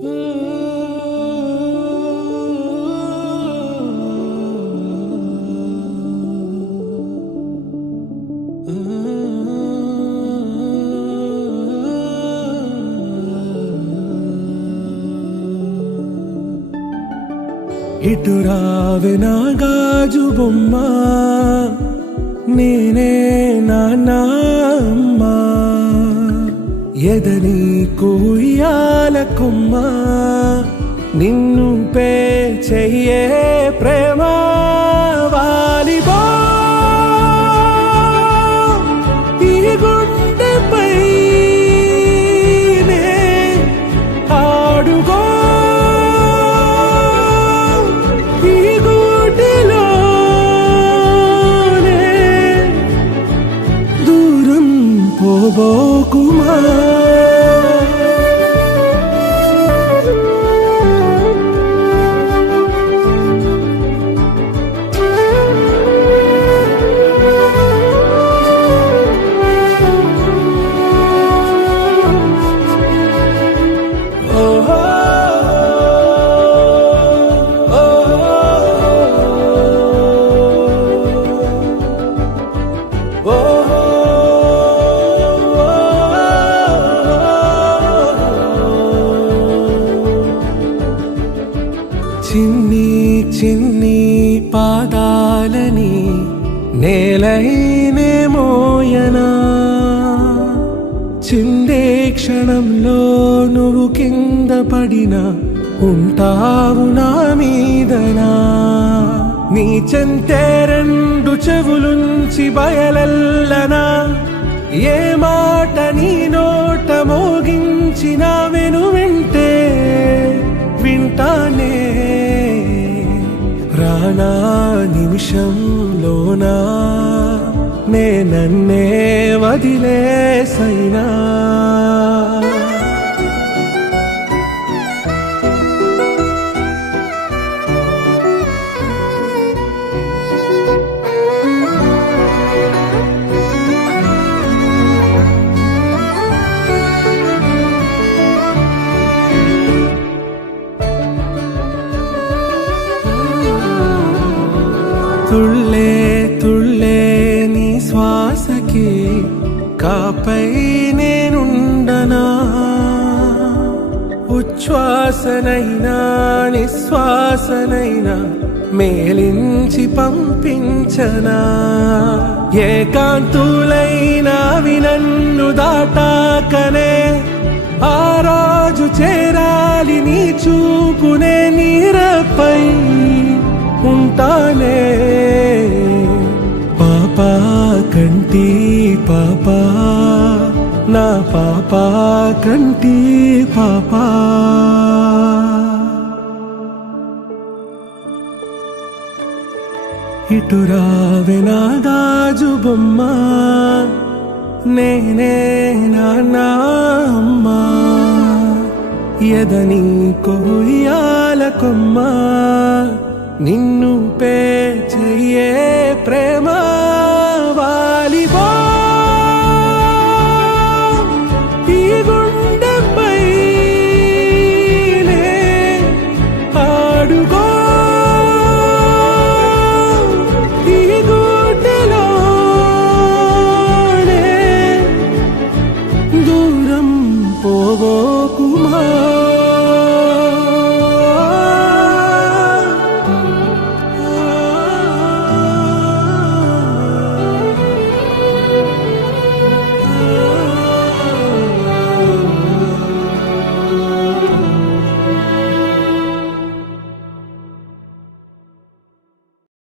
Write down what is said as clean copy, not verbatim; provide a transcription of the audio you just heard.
ఇటు రావే నా గాజు బొమ్మ, నేనే నాన్న అమ్మ, ఎదని కుయ్యాల కొమ్మ, నిన్ను పే చెయ్యే ప్రేమ వాలిబా ఈ గుండెపై ఆడుగో పోబోకుమా చిన్ని చిన్ని పాదాలని నేలైనే మోయనా, చిందే క్షణంలో నువ్వు కింద పడినా ఉంటావు నా మీదనా, నీ చెంతే రెండు చెవులుంచి బయలెల్లనా, ఏ మాట నీ నోట మోగించిన వెను వింటే వింటానే, రానా నిమిషంలోనా నే నన్నే వదిలేసైనా. తుళ్ళే తుళ్ళే నీ శ్వాసకి కాపై నేనుండనా, ఉచ్ఛ్వాసనైనా నిశ్వాసనైనా మేలించి పంపించనా, ఏకాంతులైనా నన్ను దాటాకనే ఆ రోజు చేరాలి నీ చూపునే నీరపై ఉంటానే, పాపా కంటి పాపా నా పాపా కంటి పాపా. ఇటు రావే నా గాజు బొమ్మ, నేనే నాన్న అమ్మ, ఎదని కొయ్యాల కొమ్మ, నిన్ను పే చెయ్యే ప్రేమ వాలిబా.